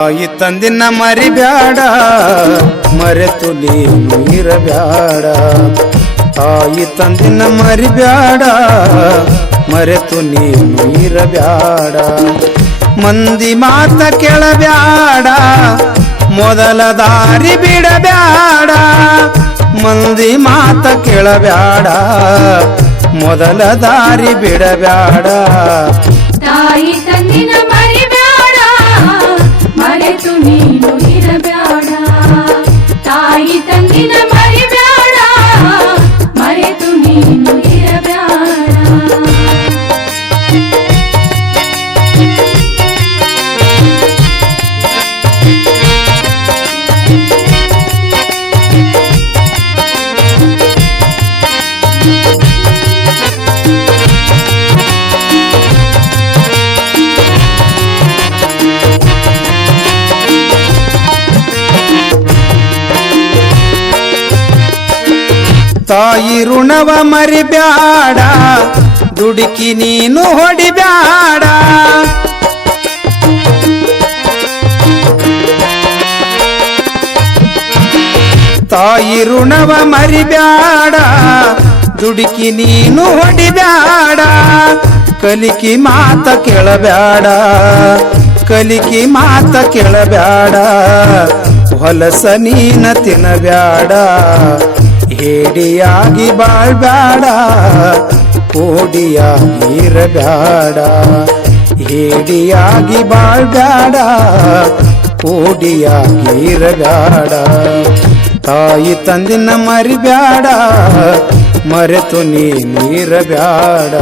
ತಾಯಿ ತಂದಿನ ಮರಿಬ್ಯಾಡ ಮರೆತು ನೀನು ಇರಬ್ಯಾಡ. ತಾಯಿ ತಂದಿನ ಮರಿಬ್ಯಾಡ ಮರೆತು ನೀನು ಇರಬ್ಯಾಡ. ಮಂದಿ ಮಾತ ಕೇಳಬ್ಯಾಡ ಮೊದಲ ದಾರಿ ಬಿಡಬ್ಯಾಡ. ಮಂದಿ ಮಾತ ಕೇಳಬ್ಯಾಡ ಮೊದಲ ದಾರಿ ಬಿಡಬ್ಯಾಡ. ತಾಯಿ ತಂದಿನ ಮರಿಬ್ಯಾಡ ಮರೆತು ನೀನು ಇರಬ್ಯಾಡ. ತಾಯಿ ತಂದಿನ ಮರಿಬ್ಯಾಡ ಮರೆತು ನೀನು ಇರಬ್ಯಾಡ. ತಾಯಿ ಋಣವ ಮರಿಬ್ಯಾಡ ದುಡುಕಿ ನೀನು ಹೊಡಿಬ್ಯಾಡ. ತಾಯಿ ಋಣವ ಮರಿಬ್ಯಾಡ ದುಡುಕಿ ನೀನು ಹೊಡಿಬ್ಯಾಡ. ಕಲಿಕಿ ಮಾತ ಕೇಳಬ್ಯಾಡ ಕಲಿಕಿ ಮಾತ ಕೇಳಬ್ಯಾಡ. ಹೊಲಸ ನೀನ ತಿನ್ನಬ್ಯಾಡ ಹೇಡಿಯಾಗಿ ಬಾಳ್ಬ್ಯಾಡ ಕೋಡಿಯಾಗಿ ಇರಬ್ಯಾಡ. ಹೇಡಿಯಾಗಿ ಬಾಳ್ಬ್ಯಾಡ ಕೋಡಿಯಾಗಿ ಇರಬ್ಯಾಡ. ತಾಯಿ ತಂದಿನ ಮರಿಬ್ಯಾಡ ಮರೆತು ನೀನು ಇರಬ್ಯಾಡ.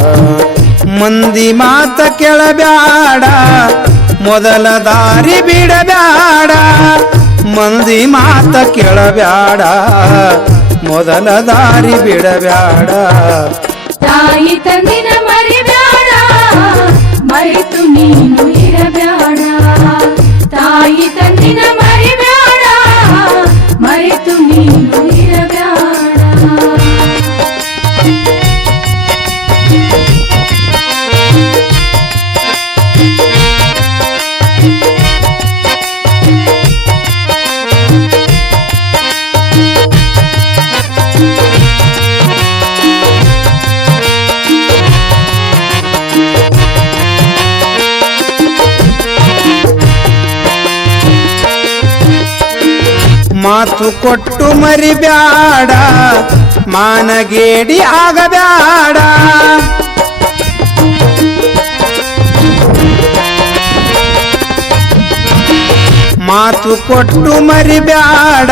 ಮಂದಿ ಮಾತ ಕೇಳಬ್ಯಾಡ ಮೊದಲ ದಾರಿ ಬಿಡಬ್ಯಾಡ. ಮಂದಿ ಮಾತ ಕೇಳಬ್ಯಾಡ ಮೊದಲ ದಾರಿ ಬಿಡಬ್ಯಾಡ. ತಾಯಿ ತಂದಿನ ಮರಿಬ್ಯಾಡ ಮರೆತು ನೀನು ಇರಬ್ಯಾಡ. ತಾಯಿ ತಂದಿನ ಮರಿಬ್ಯಾಡ ಮರೆತು ನೀನು ಇರಬ್ಯಾಡ. ಮಾತು ಕೊಟ್ಟು ಮರಿಬ್ಯಾಡ ಮಾನಗೇಡಿ ಆಗಬ್ಯಾಡ. ಮಾತು ಕೊಟ್ಟು ಮರಿಬ್ಯಾಡ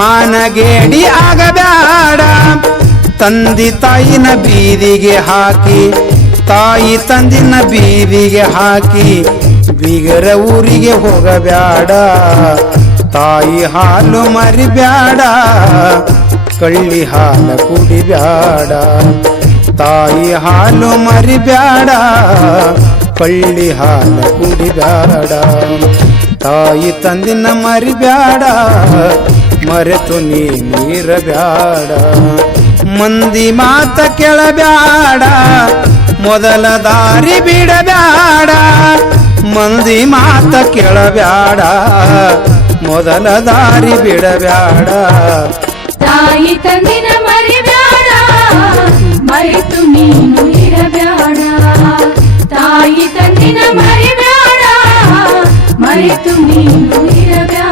ಮಾನಗೇಡಿ ಆಗಬ್ಯಾಡ. ತಂದಿ ತಾಯಿನ ಬೀದಿಗೆ ಹಾಕಿ ತಾಯಿ ತಂದಿನ ಬೀದಿಗೆ ಹಾಕಿ ಬೀಗರ ಊರಿಗೆ ಹೋಗಬ್ಯಾಡ. ತಾಯಿ ಹಾಲು ಮರಿಬ್ಯಾಡ ಕಳ್ಳಿ ಹಾಲ ಕುಡಿಬ್ಯಾಡ. ತಾಯಿ ಹಾಲು ಮರಿಬ್ಯಾಡ ಕಳ್ಳಿ ಹಾಲ ಕುಡಿಬ್ಯಾಡ. ತಾಯಿ ತಂದಿನ ಮರಿಬ್ಯಾಡ ಮರೆತು ನೀನು ಇರಬ್ಯಾಡ. ಮಂದಿ ಮಾತ ಕೇಳಬ್ಯಾಡ ಮೊದಲ ದಾರಿ ಬಿಡಬ್ಯಾಡ. ಮಂದಿ ಮಾತ ಕೇಳಬ್ಯಾಡ ಮೊದಲ ದಾರಿ ಬಿಡಬ್ಯಾಡ. ತಾಯಿ ತಂದಿನ ಮರಿಬ್ಯಾಡ ಮರೆತು ನೀನು ಇರಬ್ಯಾಡ. ತಾಯಿ ತಂದಿನ ಮರಿಬ್ಯಾಡ ಮರೆತು ನೀನು ಇರಬ್ಯಾಡ.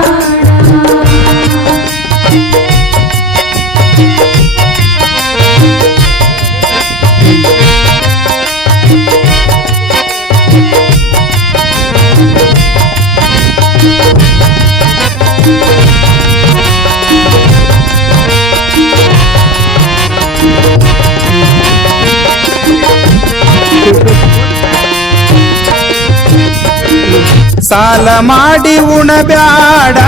ಸಾಲ ಮಾಡಿ ಉಣಬ್ಯಾಡ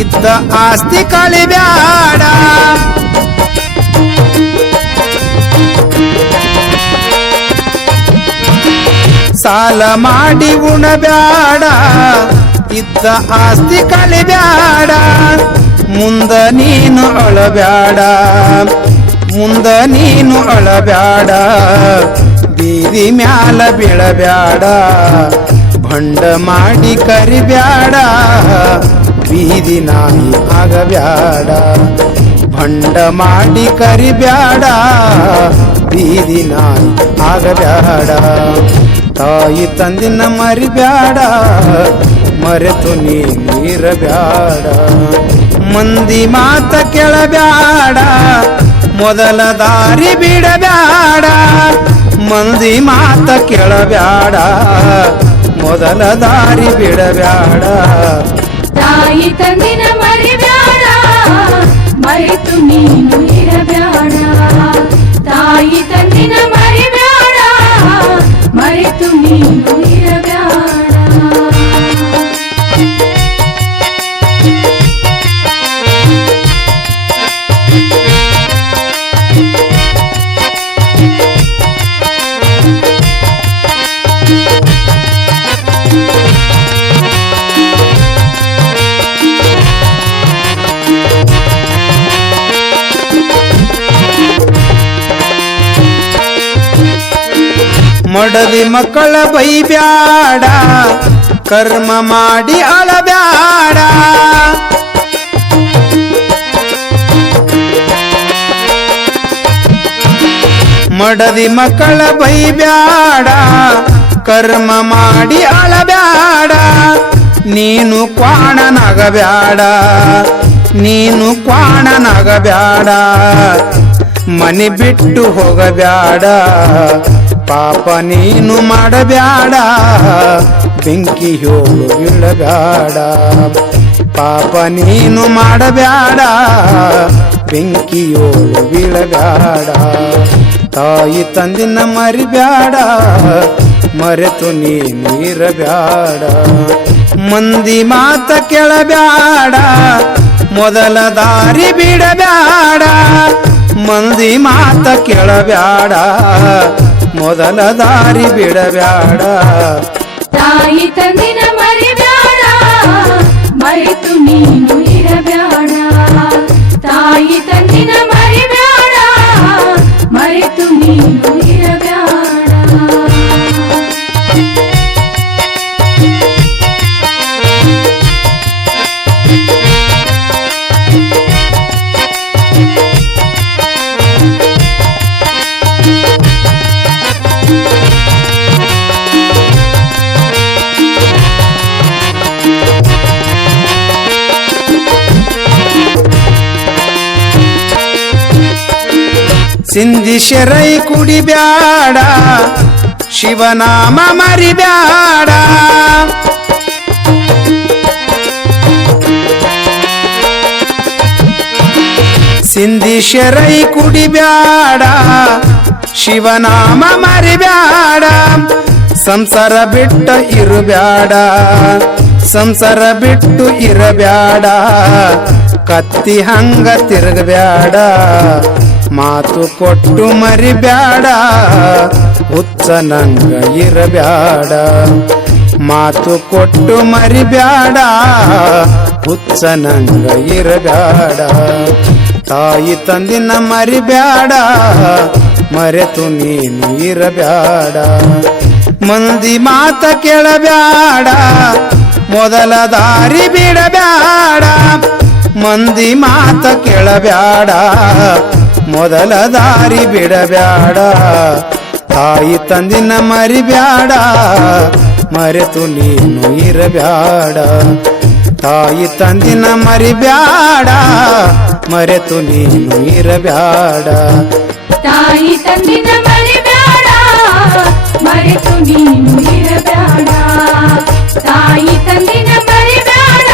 ಇದ್ದ ಆಸ್ತಿ ಕಳಿಬ್ಯಾಡ. ಸಾಲ ಮಾಡಿ ಉಣಬ್ಯಾಡ ಇದ್ದ ಆಸ್ತಿ ಕಳಿಬ್ಯಾಡ. ಮುಂದ ನೀನು ಅಳಬ್ಯಾಡ ಮುಂದ ನೀನು ಅಳಬ್ಯಾಡ. ಬೀದಿ ಮ್ಯಾಲ ಬೀಳಬ್ಯಾಡ ಭಂಡ ಮಾಡಿ ಕರಿಬ್ಯಾಡ ಬೀದಿ ನಾಯಿ ಆಗಬ್ಯಾಡ ಭಂಡ ಮಾಡಿ ಕರಿಬ್ಯಾಡ ಬೀದಿ ನಾಯಿ ಆಗಬ್ಯಾಡ ತಾಯಿ ತಂದಿನ ಮರಿಬ್ಯಾಡ ಮರೆತು ನೀನು ಇರಬ್ಯಾಡ ಮಂದಿ ಮಾತ ಕೇಳಬ್ಯಾಡ ಮೊದಲ ದಾರಿ ಬಿಡಬ್ಯಾಡ ಮಂದಿ ಮಾತ ಕೇಳಬ್ಯಾಡ ಮೊದಲ ದಾರಿ ಬಿಡಬ್ಯಾಡ ತಾಯಿ ತಂದಿನ ಮರಿಬ್ಯಾಡ ಮರೆತು ನೀನು ಇರಬ್ಯಾಡ ತಾಯಿ ತಂದಿನ ಮರಿಬ್ಯಾಡ ಮರೆತು ನೀನು ಇರಬ್ಯಾಡ ಮಡದಿ ಮಕ್ಕಳ ಬೈಬ್ಯಾಡ ಕರ್ಮ ಮಾಡಿ ಅಳಬ್ಯಾಡ ಮಡದಿ ಮಕ್ಕಳ ಬೈಬ್ಯಾಡ ಕರ್ಮ ಮಾಡಿ ಅಳಬ್ಯಾಡ ನೀನು ಕ್ವಾಣನಾಗಬ್ಯಾಡ ನೀನು ಕ್ವಾಣನಾಗಬ್ಯಾಡ ಮನೆ ಬಿಟ್ಟು ಹೋಗಬ್ಯಾಡ ಪಾಪ ನೀನು ಮಾಡಬ್ಯಾಡ ಬೆಂಕಿ ಹೋಳು ಇಳಬ್ಯಾಡ ಪಾಪ ನೀನು ಮಾಡಬ್ಯಾಡ ಬೆಂಕಿ ಹೋಳು ಬೀಳಬ್ಯಾಡ ತಾಯಿ ತಂದಿನ ಮರಿಬ್ಯಾಡ ಮರೆತು ನೀನು ಇರಬ್ಯಾಡ ಮಂದಿ ಮಾತ ಕೇಳಬ್ಯಾಡ ಮೊದಲ ದಾರಿ ಬಿಡಬ್ಯಾಡ ಮಂದಿ ಮಾತ ಕೇಳಬ್ಯಾಡ ಮೊದಲ ದಾರಿ ಬಿಡಬ್ಯಾಡ ತಾಯಿ ತಂದಿನ ಮರಿಬ್ಯಾಡ ಮರೆತು ನೀನು ಇರಬ್ಯಾಡ ತಾಯಿ ತಂದಿನ ಮರಿಬ್ಯಾಡ ಮರೆತು ನೀನು ಇರಬ್ಯಾಡ ಸಿಂಧಿ ಶೆರೈ ಕುಡಿಬ್ಯಾಡ ಶಿವನಾಮ ಮರಿಬ್ಯಾಡ ಸಿಂಧಿ ಶೆರೈ ಕುಡಿಬ್ಯಾಡ ಶಿವನಾಮ ಮರಿಬ್ಯಾಡ ಸಂಸಾರ ಬಿಟ್ಟ ಇರಬ್ಯಾಡ ಸಂಸಾರ ಬಿಟ್ಟು ಇರಬ್ಯಾಡ ಕತ್ತಿ ಹಂಗ ತಿರುಗಬ್ಯಾಡ ಮಾತು ಕೊಟ್ಟು ಮರಿಬ್ಯಾಡ ಹುಚ್ಚನಂಗ ಇರಬ್ಯಾಡ ಮಾತು ಕೊಟ್ಟು ಮರಿಬ್ಯಾಡ ಹುಚ್ಚನಂಗ ಇರಬ್ಯಾಡ ತಾಯಿ ತಂದಿನ ಮರಿಬ್ಯಾಡ ಮರೆತು ನೀನು ಇರಬ್ಯಾಡ ಮಂದಿ ಮಾತ ಕೇಳಬ್ಯಾಡ ಮೊದಲ ದಾರಿ ಬಿಡಬ್ಯಾಡ ಮಂದಿ ಮಾತ ಕೇಳಬ್ಯಾಡ ಮೊದಲ ದಾರಿ ಬಿಡಬ್ಯಾಡ ತಾಯಿ ತಂದಿನ ಮರಿಬ್ಯಾಡ ಮರೆತು ನೀನು ಇರಬ್ಯಾಡ ತಾಯಿ ತಂದಿನ ಮರಿಬ್ಯಾಡ ಮರೆತು ನೀನು ಇರಬ್ಯಾಡ ತಾಯಿ ತಂದಿನ ಮರಿಬ್ಯಾಡ ಮರೆತು ನೀನು ಇರಬ್ಯಾಡ ತಾಯಿ ತಂದಿನ ಮರಿಬ್ಯಾಡ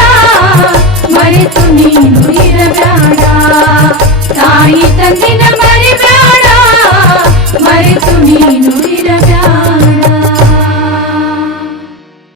ಮರೆತು ನೀನು ಇರಬ್ಯಾಡ ತಾಯಿ ತಂದಿನ ಮರಿಬ್ಯಾಡ ಮರೆತು ನೀನು ಇರಬ್ಯಾಡ